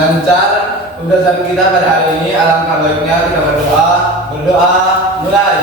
lancar pembelajaran kita pada hari ini. Alangkah baiknya kita berdoa. Berdoa mulai.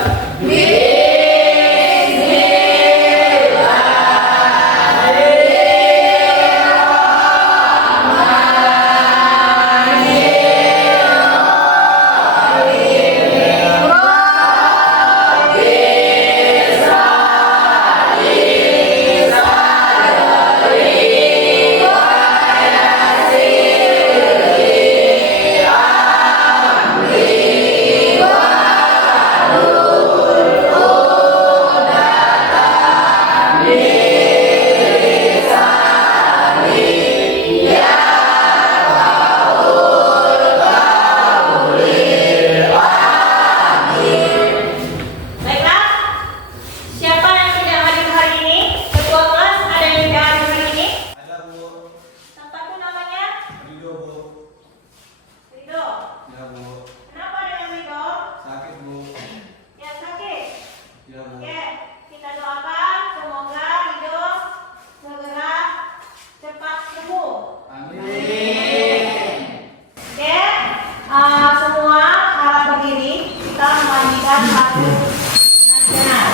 Semua harap berdiri, kita memandikan satu nasional.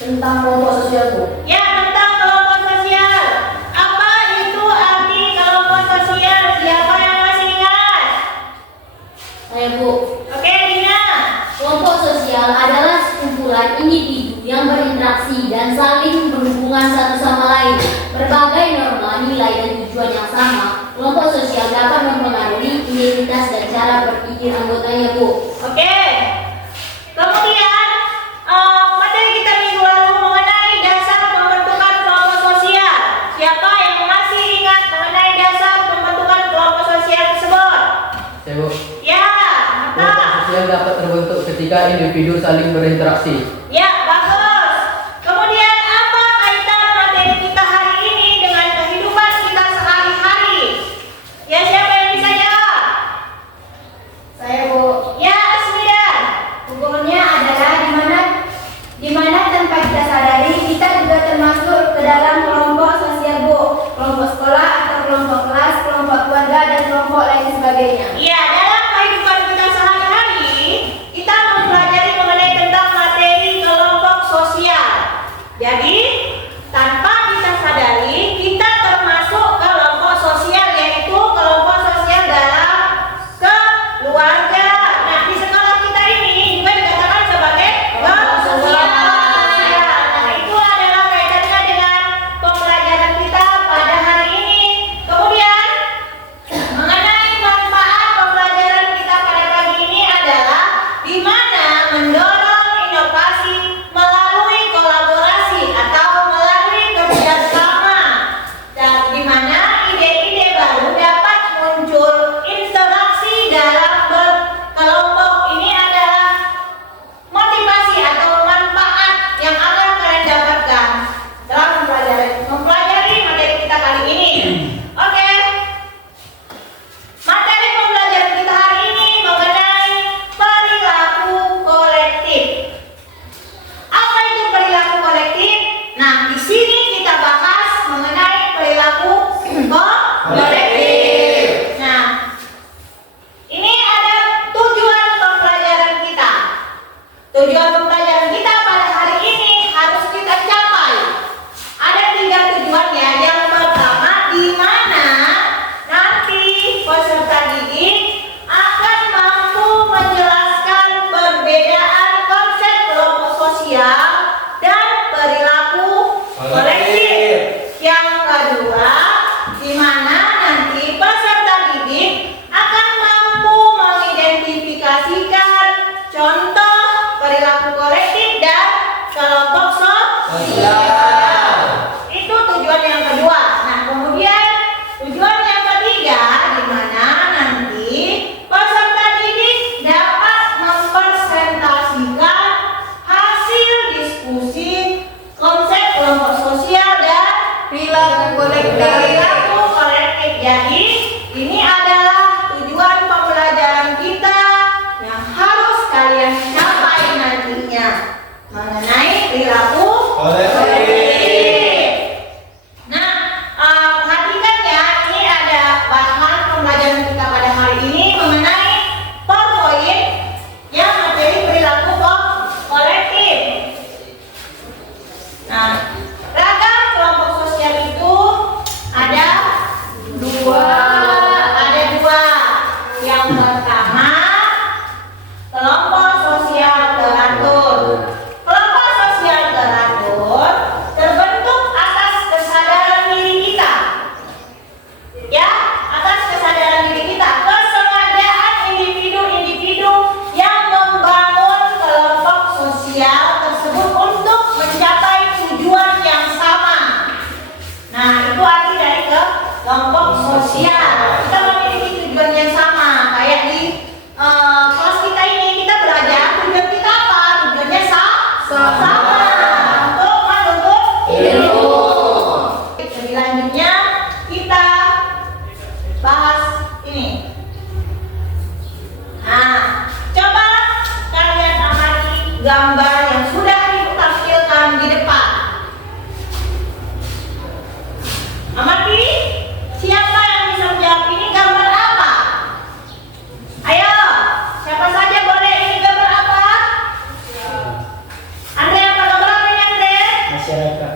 Tentang kelompok sosial, Bu. Ya, tentang kelompok sosial. Apa itu arti kelompok sosial? Siapa yang masih ingat? Saya, Bu. Oke, Dina. Kelompok sosial adalah sekumpulan individu yang berinteraksi dan saling berhubungan satu sama lain. Berbagai norma, nilai, dan tujuan yang sama. Kelompok sosial dapat mempengaruhi identitas dan cara berpikir anggotanya, Bu. Oke. Kemudian materi kita minggu lalu mengenai dasar pembentukan kelompok sosial. Siapa yang masih ingat mengenai dasar pembentukan kelompok sosial tersebut? Ya, Bu. Ya, Kelompok maka. sosial dapat terbentuk ketika individu saling berinteraksi. Ya, bagus. Kemudian apa kaitan materi kita hari ini dengan kehidupan kita sehari-hari? Ya, siapa yang bisa jawab? Saya, Bu. Ya, Asmidan. Hukumnya adalah di mana tanpa kita sadari kita juga termasuk ke dalam kelompok sosial, Bu. Kelompok sekolah atau kelompok kelas, kelompok keluarga, dan kelompok lain sebagainya. Ya, dalam kehidupan kita sehari-hari, kita mempelajari mengenai tentang materi kelompok Nah, di sini kita bahas mengenai perilaku kolektif. Nah, ini ada tujuan pembelajaran kita. Tujuan pembelajaran kita pada hari ini harus kita capai. Ada 3 tujuannya. Yang pertama, di mana nanti peserta didik akan mampu menjelaskan perbedaan konsep kelompok sosial dan perilaku kolektif. Yang kedua, di mana nanti peserta didik akan mampu mengidentifikasikan contoh perilaku kolektif dan kelompok sosial. Itu tujuan yang kedua. Nah, kemudian tujuan yang ketiga, di mana nanti peserta didik dapat mempresentasikan hasil diskusi konsep kelompok sosial dan perilaku kolektif. Jadi, ini adalah tujuan pembelajaran kita yang harus kalian capai nantinya mengenai perilaku kolektif. Nah, perhatikan ya, ini ada bahan pembelajaran kita pada hari ini mengenai PowerPoint yang materi perilaku kolektif. Nah, ragam kelompok sosial itu ada dua. Yang pertama, kelompok sosial teratur. Kelompok sosial teratur terbentuk atas kesadaran diri kita. Ya, atas kesadaran diri kita, kesengajaan individu-individu yang membangun kelompok sosial tersebut untuk mencapai tujuan yang sama. Nah, itu arti dari kelompok sosial. Kita memiliki tujuan yang sama. Kayak di kelas kita ini, kita belajar tujuan kita apa? Tujuannya sama. Untuk menuntut ilmu. Lebih lanjutnya kita bahas ini. Nah, coba kalian amati gambar yang sudah ditampilkan di depan. Amati, siapa yang bisa menjawab ini gambar apa? Ayo, siapa saja boleh, ini gambar apa? Andre, apa gambar apa ini Andre? Masyarakat.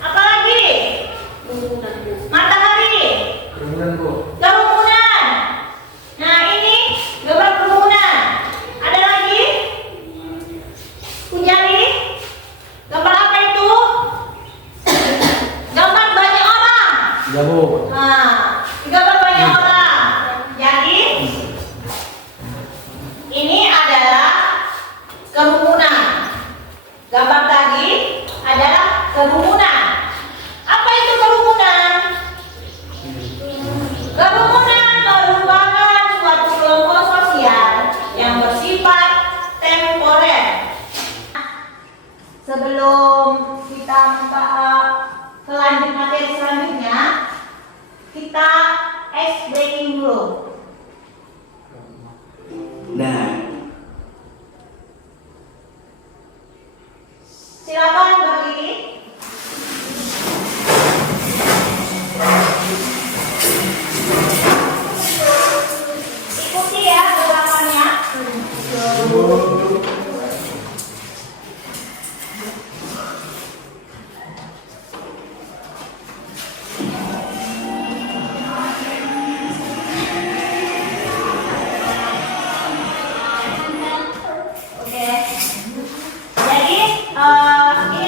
Apa lagi? Matahari. Kerumunan. Nah, ini gambar kerumunan. Ada lagi? Punjali. Gambar apa itu? Gambar banyak orang. Nah, gambar banyak orang. Jadi, ini adalah kerumunan. Gambar tadi adalah kerumunan. Apa itu kerumunan? Kerumunan merupakan suatu kelompok sosial yang bersifat temporer. Sebelum kita ke lanjut materi selanjutnya, kita ice breaking dulu. Silakan berdiri. Ikuti ya gerakannya. Oke. Jadi ini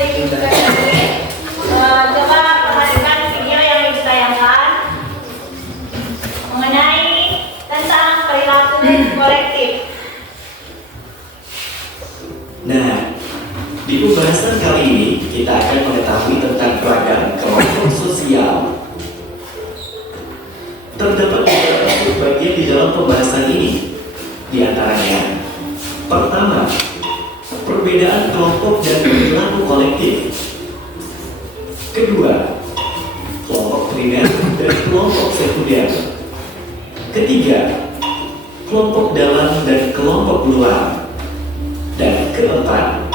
ditunjukkan ini. Coba perhatikan video yang ditayangkan mengenai tentang perilaku kolektif. Nah, di pembahasan kali ini kita akan mengetahui tentang ragam kelompok sosial. Terdapat beberapa bagian di dalam pembahasan ini. Di antaranya, pertama, perbedaan kelompok dan perilaku kolektif. Kedua, kelompok primer dan kelompok sekunder. Ketiga, kelompok dalam dan kelompok luar. Dan keempat,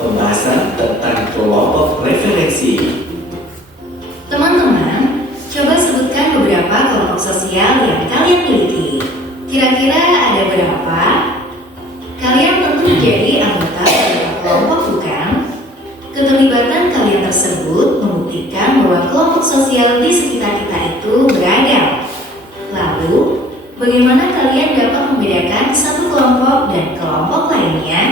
pembahasan tentang kelompok referensi. Teman-teman, coba sebutkan beberapa kelompok sosial yang kalian miliki. Kira-kira ada berapa? Kalian tentu menjadi anggota dari kelompok, bukan? Keterlibatan kalian tersebut membuktikan bahwa kelompok sosial di sekitar kita itu beragam. Lalu, bagaimana kalian dapat membedakan satu kelompok dan kelompok lainnya?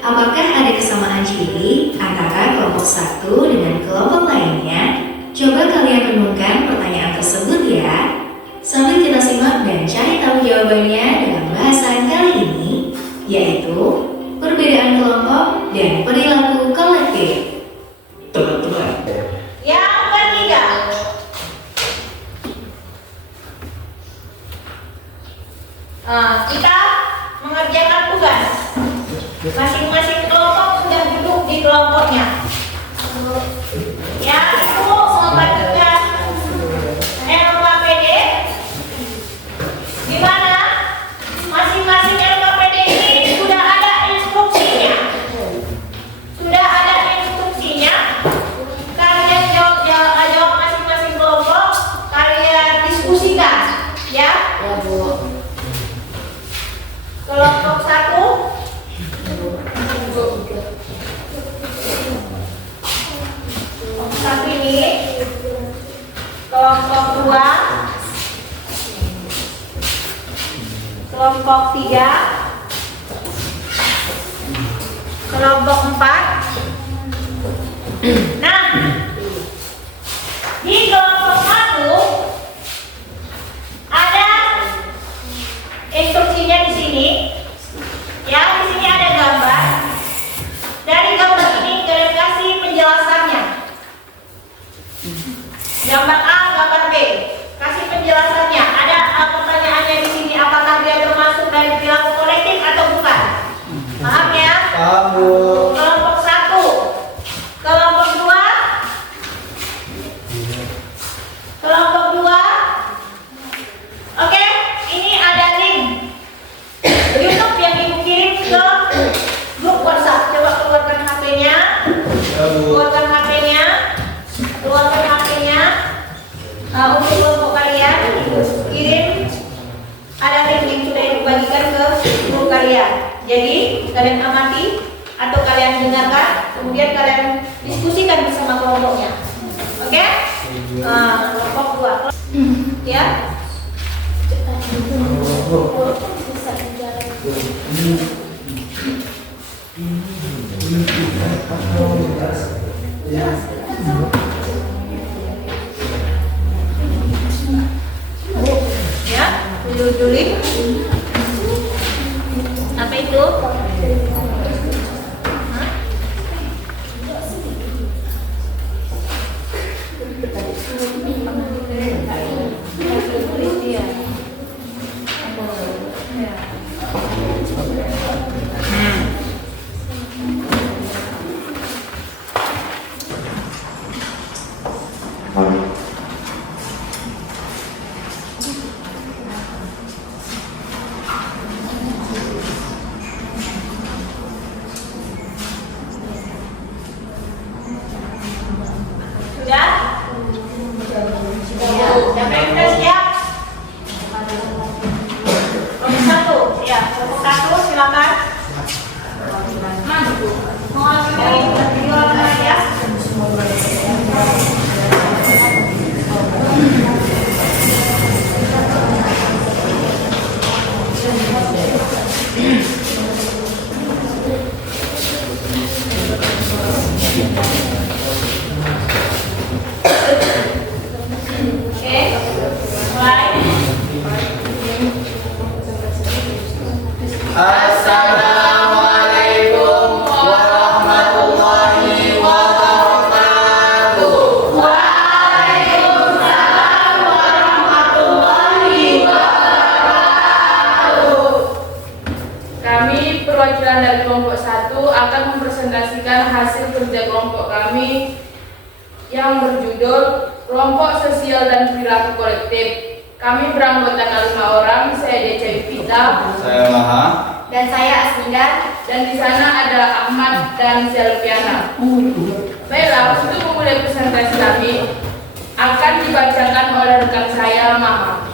Apakah ada kesamaan ciri antara kelompok satu dengan kelompok lainnya? Coba kalian renungkan pertanyaan tersebut ya. Sambil kita simak dan cari tahu jawabannya dengan bahasan kali ini, yaitu perbedaan kelompok dan perilaku kolektif. Teman-teman, Yang ketiga, kita mengerjakan tugas. Masing-masing kelompok sudah duduk di kelompoknya. Yaitu membagikan LKPD, di mana masing-masing LKPD ini sudah ada instruksinya. Sudah ada instruksinya. Kalian jawab masing-masing kelompok. Kalian diskusikan, ya. Ya, Bu. Kelompok satu, satu ini. Kelompok dua, kelompok tiga, kelompok empat. Nah, di kelompok satu ada instruksinya di sini. Ya, di sini ada gambar. Dari gambar ini kalian kasih penjelasannya. Gambar A, gambar B. Kasih penjelasannya. Ada pertanyaannya di sini. Apakah dia termasuk dari perilaku kolektif atau bukan? Paham ya? Paham, Bu. Kelompok satu, kelompok dua, kelompok dua. Oke, ini ada link YouTube yang ibu kirim ke grup WhatsApp. Coba keluarkan HP-nya, Ya, Bu. keluarkan HP-nya, keluarkan HP-nya. Untuk kelompok kalian ibu kirim. Ada link yang sudah ibu bagikan ke grup kalian. Jadi kalian amati atau kalian dengarkan, kemudian kalian diskusikan bersama kelompoknya. Oke? Kelompok dua. Ya. Ya, dulu. Apa itu? Hah? Dia. mempresentasikan hasil kerja kelompok kami yang berjudul Kelompok Sosial dan Perilaku Kolektif. Kami beranggotakan 5 orang, saya Deca Vita, Saya Maha. Dan saya Asminda. dan di sana ada Ahmad dan Zelviana. Baiklah, untuk memulai presentasi kami akan dibacakan oleh rekan saya Mama.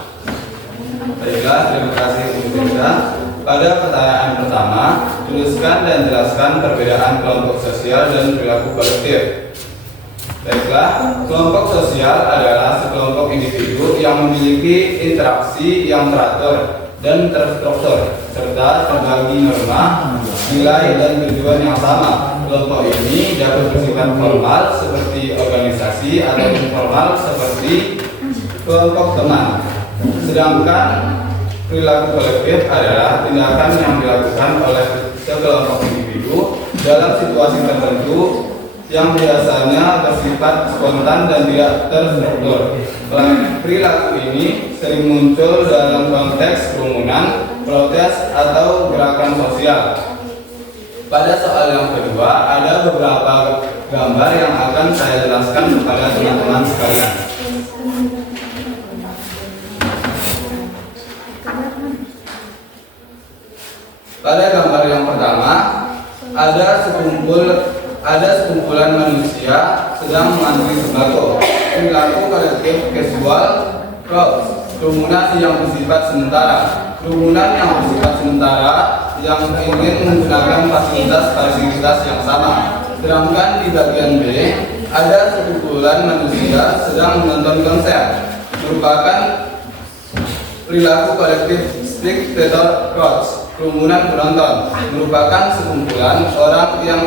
Baiklah, terima kasih untuk kita. Pada pertanyaan pertama, tuliskan dan jelaskan perbedaan kelompok sosial dan perilaku kolektif. Baiklah, kelompok sosial adalah sekelompok individu yang memiliki interaksi yang teratur dan terstruktur, serta terbagi norma, nilai, dan tujuan yang sama. Kelompok ini dapat bersifat formal seperti organisasi atau informal seperti kelompok teman. Sedangkan perilaku kolektif adalah tindakan yang dilakukan oleh sekelompok individu dalam situasi tertentu yang biasanya bersifat spontan dan tidak terstruktur. Perilaku ini sering muncul dalam konteks kerumunan, protes, atau gerakan sosial. Pada soal yang kedua, ada beberapa gambar yang akan saya jelaskan kepada teman-teman sekalian. Pada gambar yang pertama, ada sekumpulan manusia sedang mengantri sembako. Perilaku kolektif casual crowds, kerumunan yang bersifat sementara. Kerumunan yang bersifat sementara yang ingin menggunakan fasilitas yang sama. Sedangkan di bagian B, ada sekumpulan manusia sedang menonton konser. Merupakan perilaku kolektif spectator crowds, kerumunan penonton. Merupakan sekumpulan orang yang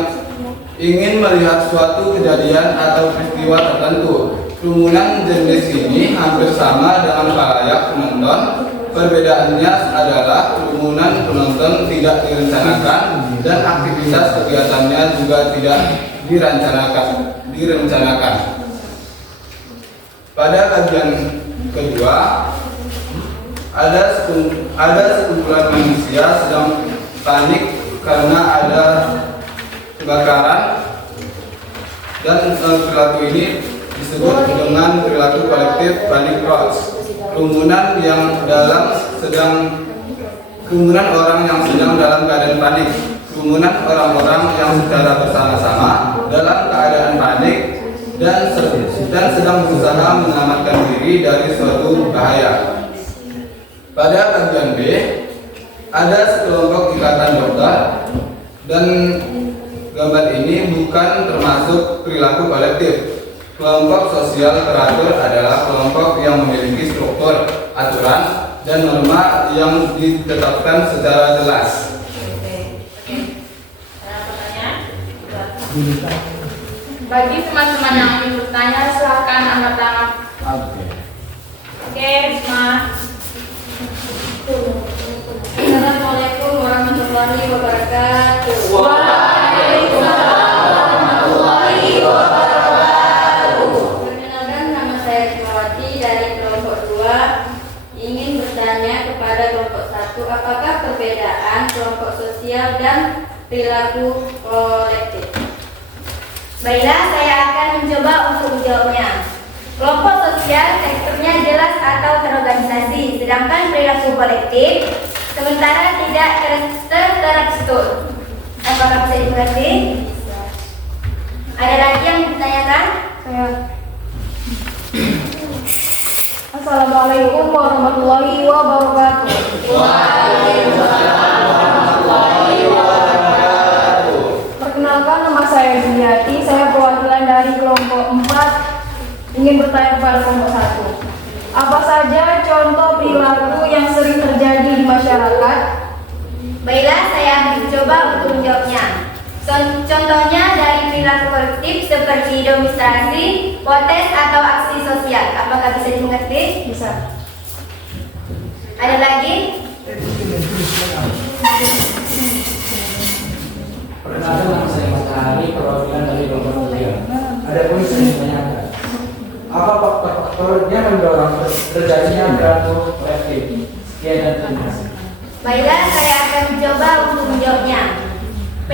ingin melihat suatu kejadian atau peristiwa tertentu. Kerumunan jenis ini hampir sama dengan khalayak penonton. Perbedaannya adalah kerumunan penonton tidak direncanakan dan aktivitas kegiatannya juga tidak direncanakan. Pada bagian kedua, ada sekumpulan manusia sedang panik karena ada kebakaran, dan perilaku ini disebut dengan perilaku kolektif panic crowds. Kerumunan orang yang sedang dalam keadaan panik. Kerumunan orang-orang yang secara bersama-sama dalam keadaan panik dan sedang berusaha menyelamatkan diri dari suatu bahaya. Pada bagian B, ada sekelompok ikatan dokter, dan gambar ini bukan termasuk perilaku kolektif. Kelompok sosial teratur adalah kelompok yang memiliki struktur, aturan, dan norma yang ditetapkan secara jelas. Bagi teman-teman yang ingin bertanya, silakan angkat tangan. Oke, Risma. Assalamualaikum warahmatullahi wabarakatuh. Waalaikumsalam warahmatullahi wabarakatuh. Perkenalkan, nama saya Rismawati dari kelompok 2. Ingin bertanya kepada kelompok 1, apakah perbedaan kelompok sosial dan perilaku kolektif? Baiklah, saya akan mencoba untuk menjawabnya. Kelompok sosial teksturnya jelas atau terorganisasi, sedangkan perilaku kolektif sementara tidak terstruktur. Apakah bisa dimengerti? Ada lagi yang ditanyakan? Assalamualaikum warahmatullahi wabarakatuh. Waalaikumsalam warahmatullahi wabarakatuh. Perkenalkan, nama saya Juliati, saya perwakilan dari kelompok 4. Ingin bertanya kepada kelompok 1. Apa saja contoh perilaku yang sering terjadi di masyarakat? Baiklah, saya mencoba untuk menjawabnya. Contohnya dari perilaku kolektif seperti demonstrasi, protes, atau aksi sosial. Apakah bisa dimengerti? Bisa. Ada lagi? Perkenalkan, nama saya Mas Hari, perwakilan dari kelompok 3. Ada pun saya ditanyakan, apa faktor-faktor yang mendorong terjadinya perilaku kolektif? Sekian dan terima kasih. Baiklah, saya akan mencoba untuk menjawabnya.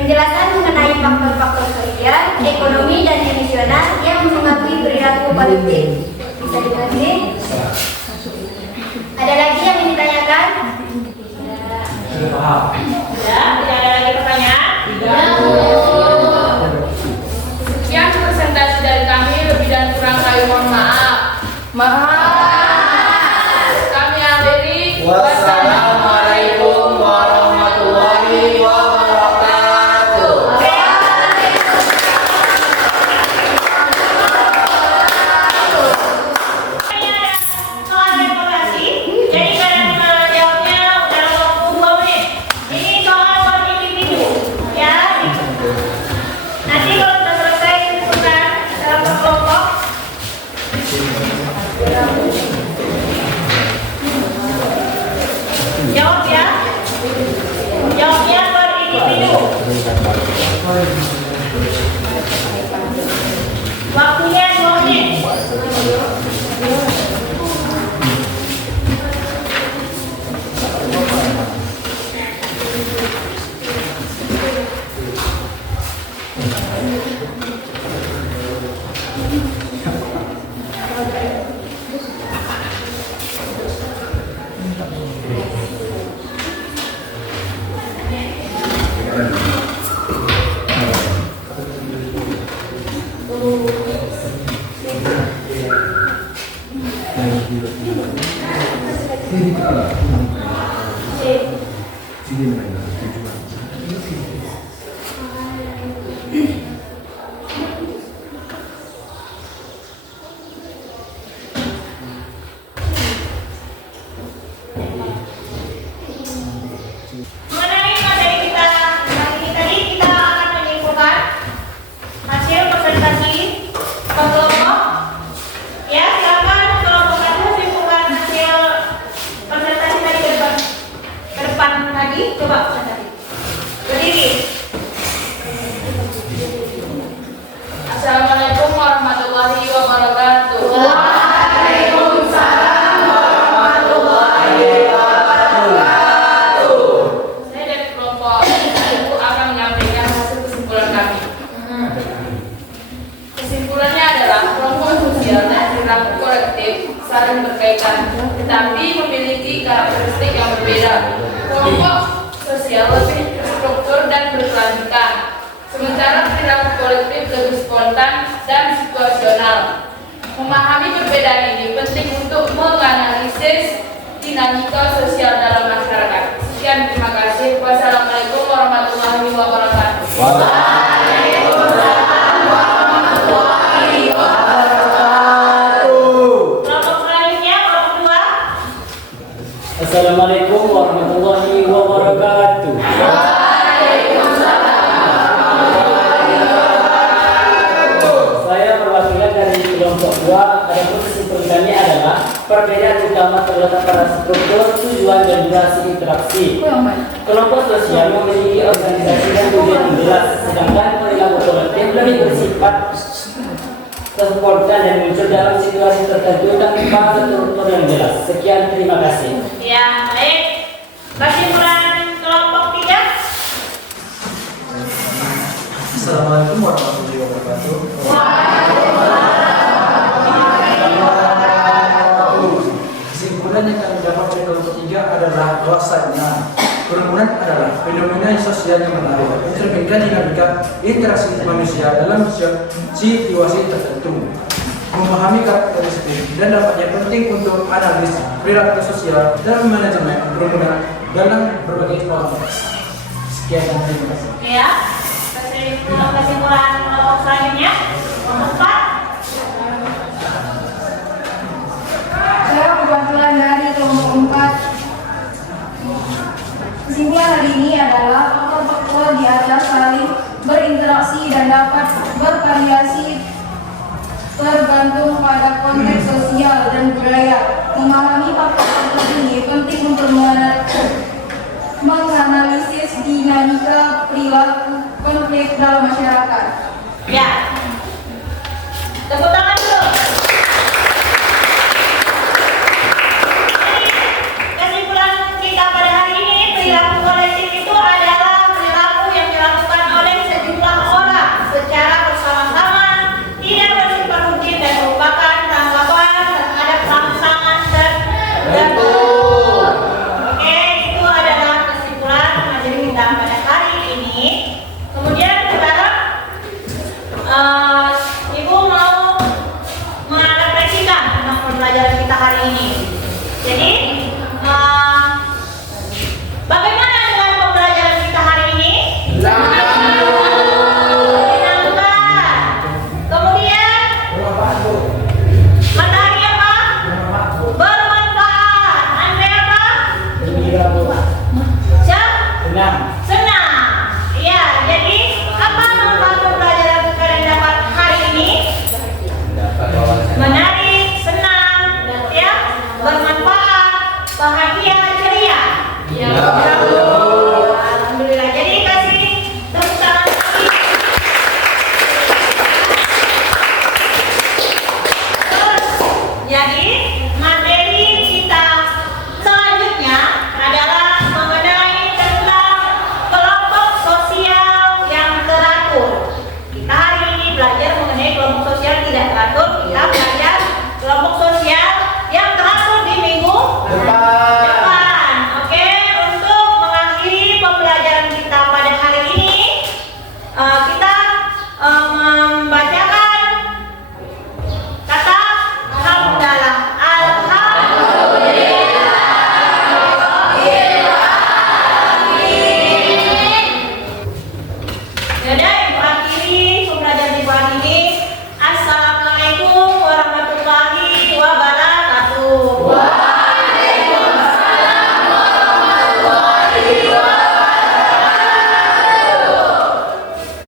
Penjelasan mengenai faktor-faktor sosial, ekonomi, dan emosional yang mempengaruhi perilaku kolektif. Bisa dimengerti? Ada lagi yang ingin ditanyakan? Ya, tidak ada lagi pertanyaan? Sekian presentasi dari kami, lebih dan kurang kami mohon maaf. Kami akhiri. Wassalamualaikum warahmatullahi wabarakatuh. Ini ada soal reportasi, jadi kalian menjawabnya dalam waktu 2 menit. Ini soal per individu, ya. Nanti kalau sudah selesai kumpulkan dalam kelompok. Jawab ya. Jawabnya per individu. Waktunya 2 menit. Mengenai materi kita hari ini tadi, kita akan menyimpulkan hasil presentasi kelompok. Ya, silakan kelompok 1 simpulkan hasil presentasi tadi ke depan lagi. Coba presentasi. Berdiri. Assalamualaikum warahmatullahi wabarakatuh. Saya dari kelompok 1 akan menyampaikan hasil kesimpulan kami. Kesimpulannya adalah kelompok sosial dan perilaku kolektif saling berkaitan, tetapi memiliki karakteristik yang berbeda. Kelompok sosial lebih terstruktur dan berkelanjutan, sementara perilaku kolektif lebih spontan dan situasional. Memahami perbedaan ini penting untuk menganalisis dinamika sosial dalam masyarakat. Sekian, terima kasih. Wassalamualaikum warahmatullahi wabarakatuh. Kelompok selanjutnya, kelompok 2. Assalamualaikum warahmatullahi wabarakatuh. Saya perwakilan dari kelompok 2. Adapun kesimpulan kami adalah perbedaan utama terletak pada struktur, tujuan, dan durasi interaksi. Kelompok sosial memiliki organisasi dan tujuan yang jelas, sedangkan perilaku kolektif lebih bersifat spontan dan muncul dalam situasi tertentu tanpa struktur yang jelas. Sekian, terima kasih. Ya, baik. Kesimpulan kelompok 3. Assalamualaikum warahmatullahi wabarakatuh. Kesimpulan yang kami dapat dari kelompok 3 adalah bahwasanya kerumunan adalah fenomena sosial yang menarik, mencerminkan dinamika interaksi manusia dalam situasi tertentu. Memahami karakteristik dan dampaknya penting untuk analisis perilaku sosial dan manajemen kerumunan dalam berbagai konteks. Sekian dan terima kasih. Ya. Kesimpulan kelompok selanjutnya, kelompok 4. Saya perwakilan dari kelompok 4. Kesimpulan hari ini adalah faktor-faktor di atas saling berinteraksi dan dapat bervariasi tergantung pada konteks sosial dan budaya. Memahami faktor-faktor ini penting untuk menganalisis dinamika perilaku konflik dalam masyarakat. Ya. Tepuk tangan.